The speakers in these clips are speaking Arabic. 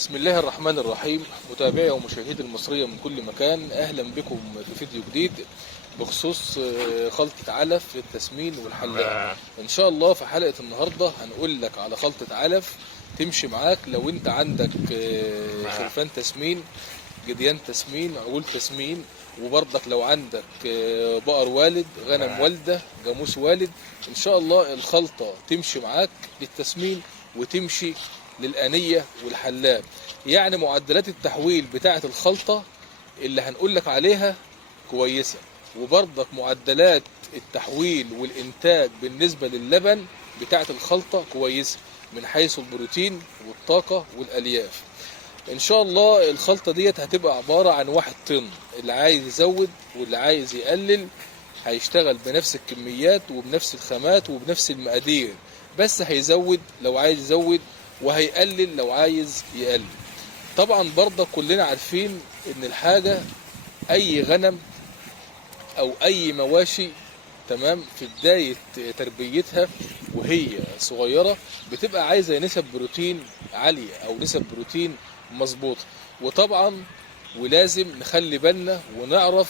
بسم الله الرحمن الرحيم. متابعي ومشاهدي المصرية من كل مكان، أهلا بكم في فيديو جديد بخصوص خلطة علف للتسمين والحلاق. إن شاء الله في حلقة النهاردة هنقول لك على خلطة علف تمشي معاك لو أنت عندك خرفان تسمين، جديان تسمين، عجول تسمين، وبرضك لو عندك بقر والد، غنم والدة، جاموس والد. إن شاء الله الخلطة تمشي معاك للتسمين وتمشي للآنية والحلاب. يعني معدلات التحويل بتاعة الخلطة اللي هنقول لك عليها كويسة، وبرضك معدلات التحويل والإنتاج بالنسبة للبن بتاعة الخلطة كويسة من حيث البروتين والطاقة والألياف. ان شاء الله الخلطة ديت هتبقى عبارة عن 1 طن. اللي عايز يزود واللي عايز يقلل هيشتغل بنفس الكميات وبنفس الخامات وبنفس المقادير، بس هيزود لو عايز يزود وهيقلل لو عايز يقلل. طبعا برضه كلنا عارفين ان الحاجة اي غنم او اي مواشي تمام في بداية تربيتها وهي صغيرة بتبقى عايزة نسب بروتين عالية او نسب بروتين مظبوطة. وطبعا ولازم نخلي بالنا ونعرف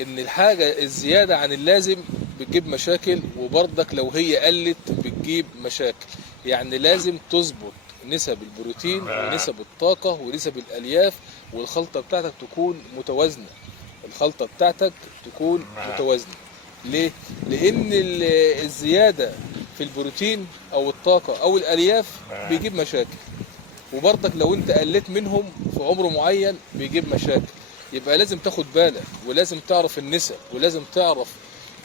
ان الحاجة الزيادة عن اللازم بتجيب مشاكل، وبرضك لو هي قلت بتجيب مشاكل. يعني لازم تظبط نسب البروتين ونسب الطاقة ونسب الالياف، والخلطة بتاعتك تكون متوازنة. الخلطة بتاعتك تكون متوازنة. ليه؟ لان الزيادة في البروتين او الطاقة او الالياف بيجيب مشاكل، وبرضك لو انت قلت منهم في عمر معين بيجيب مشاكل. يبقى لازم تاخد بالك ولازم تعرف النسب، ولازم تعرف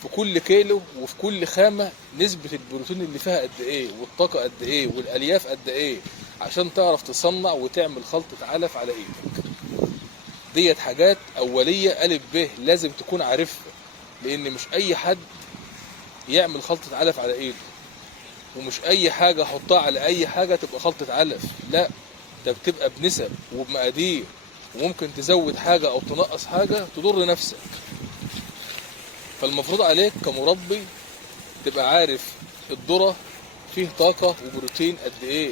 في كل كيلو وفي كل خامة نسبة البروتين اللي فيها قد ايه، والطاقة قد ايه، والالياف قد ايه، عشان تعرف تصنع وتعمل خلطة علف على ايدك. ديت حاجات اولية الف ب لازم تكون عارفها، لان مش اي حد يعمل خلطة علف على ايده، ومش اي حاجة احطها على اي حاجة تبقى خلطة علف. لا، ده بتبقى بنسب وبمقادير، وممكن تزود حاجة او تنقص حاجة تضر نفسك. فالمفروض عليك كمربي تبقى عارف الذرة فيه طاقة وبروتين قد ايه،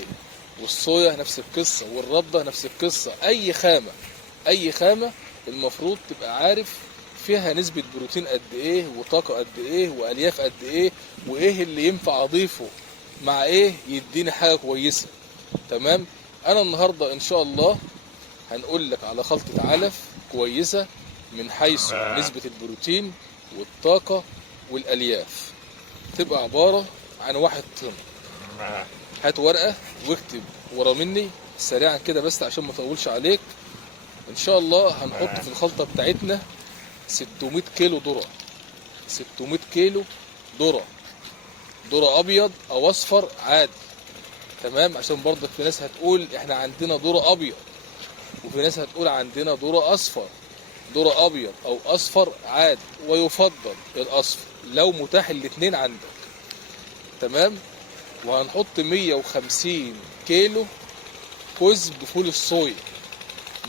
والصويا نفس القصة، والردة نفس القصة. اي خامة المفروض تبقى عارف فيها نسبة بروتين قد ايه، وطاقة قد ايه، والياف قد ايه، وايه اللي ينفع اضيفه مع ايه يديني حاجة كويسة. تمام. انا النهاردة ان شاء الله هنقول لك على خلطة علف كويسة من حيث نسبة البروتين والطاقة والالياف. تبقى عبارة عن 1 طن. هات ورقة واكتب ورا مني سريعا كده بس عشان ما اطولش عليك. ان شاء الله هنحط في الخلطة بتاعتنا 600 كيلو ذرة. 600 كيلو ذرة، ذرة ابيض او اصفر عادي. تمام. عشان برضك في ناس هتقول احنا عندنا ذرة ابيض، وفي ناس هتقول عندنا ذرة اصفر. ذرة ابيض او اصفر عادي، ويفضل الاصفر لو متاح الاتنين عندك. تمام. وهنحط 150 كيلو كزب فول الصويا.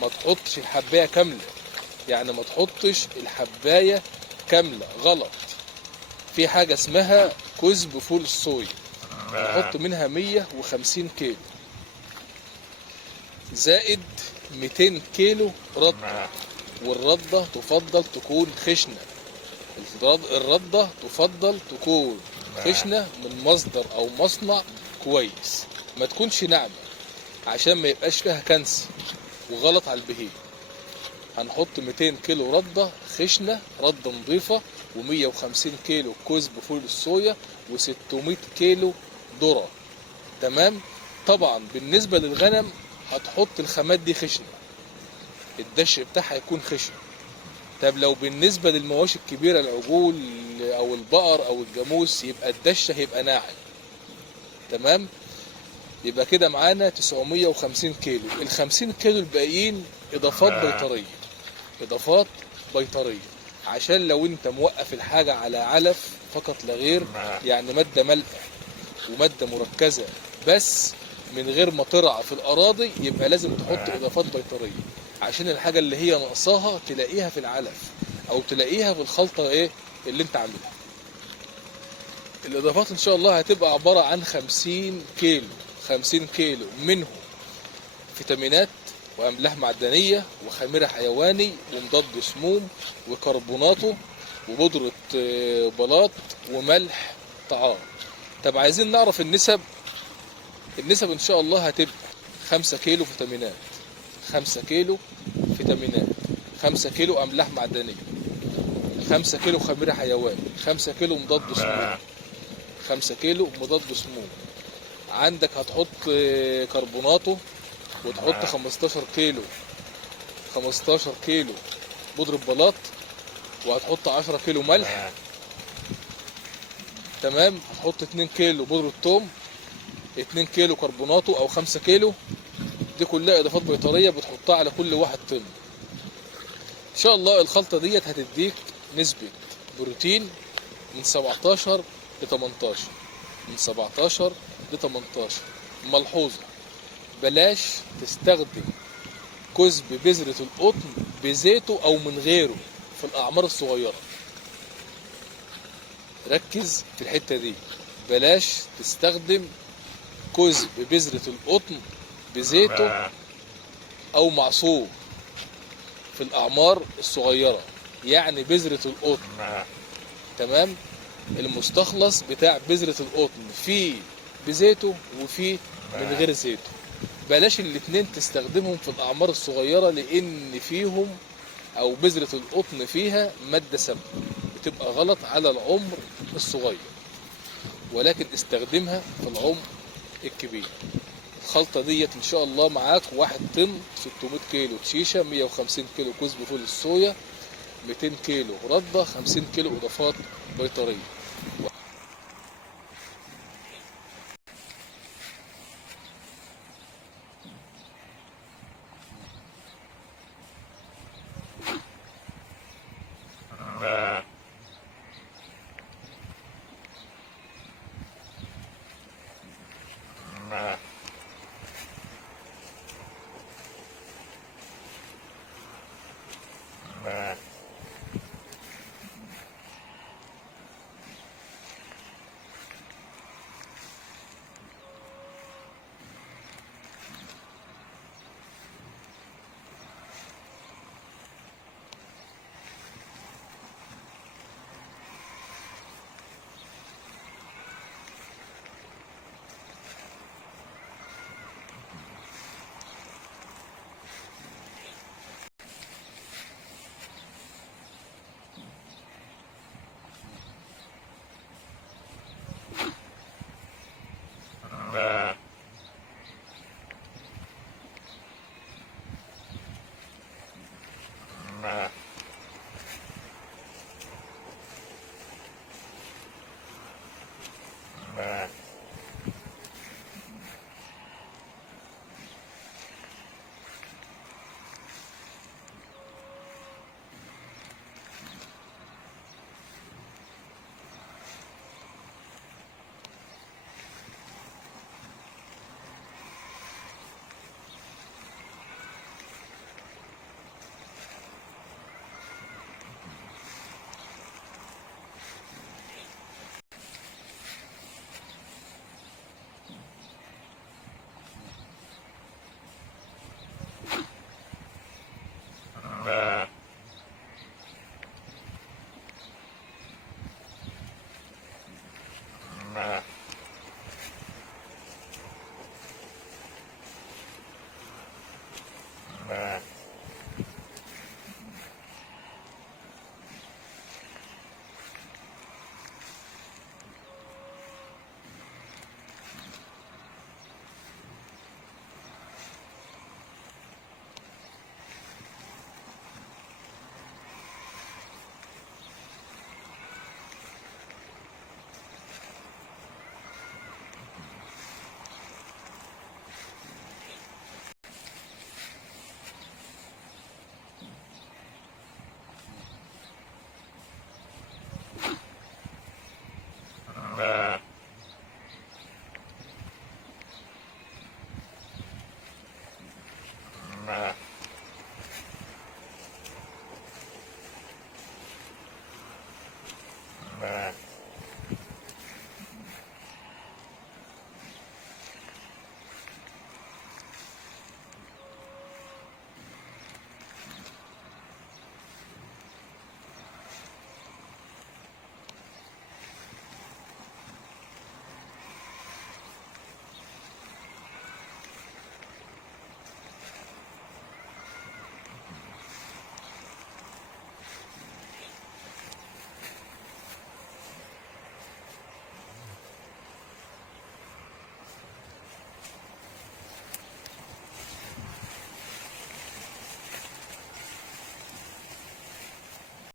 ما تحطش الحباية كاملة، يعني ما تحطش الحباية كاملة، غلط. في حاجة اسمها كزب فول الصويا، نحط منها 150 كيلو، زائد 200 كيلو ردة. والردة تفضل تكون خشنة. الردة تفضل تكون خشنة من مصدر او مصنع كويس، ما تكونش ناعمة عشان ما يبقاش فيها كنس وغلط على البهيم. هنحط 200 كيلو ردة خشنة، ردة نظيفة، و150 كيلو كزب فول الصويا، و600 كيلو ذرة. تمام. طبعا بالنسبة للغنم هتحط الخامات دي خشنة، الدش بتاعها يكون خشن. طب لو بالنسبة للمواشي الكبيرة، العجول او البقر او الجاموس، يبقى الدش هيبقى ناعم. تمام. يبقى كده معانا 950 كيلو. ال50 كيلو الباقيين اضافات بيطرية، اضافات بيطرية، عشان لو انت موقف الحاجة على علف فقط لا غير، يعني مادة ملقة ومادة مركزة بس من غير ما ترعى في الاراضي، يبقى لازم تحط اضافات بيطرية عشان الحاجة اللي هي ناقصاها تلاقيها في العلف او تلاقيها في الخلطة ايه اللي انت عاملها. الاضافات ان شاء الله هتبقى عبارة عن 50 كيلو. 50 كيلو منهم فيتامينات واملاح معدنيه وخميره حيواني ومضاد سموم وكربوناته وبودره بلاط وملح طعام. طب عايزين نعرف النسب. النسب ان شاء الله هتبقى 5 كيلو فيتامينات، 5 كيلو فيتامينات، 5 كيلو املاح معدنيه، 5 كيلو خميره حيواني، 5 كيلو مضاد سموم، 5 كيلو مضاد سموم. عندك هتحط كربوناته وتحط 15 كيلو، 15 كيلو بودرة بلاط، وهتحط 10 كيلو ملح. تمام. هتحط 2 كيلو بودرة ثوم، 2 كيلو كربوناته او 5 كيلو. دي كلها اضافات بيطريه بتحطها على كل 1 طن. ان شاء الله الخلطه ديت هتديك نسبه بروتين من 17 ل 18، من 17 ل 18. ملحوظه، بلاش تستخدم كزب بذرة القطن بزيته او من غيره في الاعمار الصغيره. ركز في الحته دي، بلاش تستخدم كزب بذرة القطن بزيته او معصوب في الاعمار الصغيره، يعني بذرة القطن. تمام. المستخلص بتاع بذرة القطن فيه بزيته وفيه من غير زيته. بلاش الاتنين تستخدمهم في الاعمار الصغيره، لان فيهم او بذرة القطن فيها مادة سامة بتبقى غلط على العمر الصغير، ولكن استخدمها في العمر الكبير. الخلطة ديت ان شاء الله معاك 1 طن 600 كيلو شيشة، 150 كيلو كزب فول الصويا، 200 كيلو ردة، 50 كيلو اضافات بيطرية.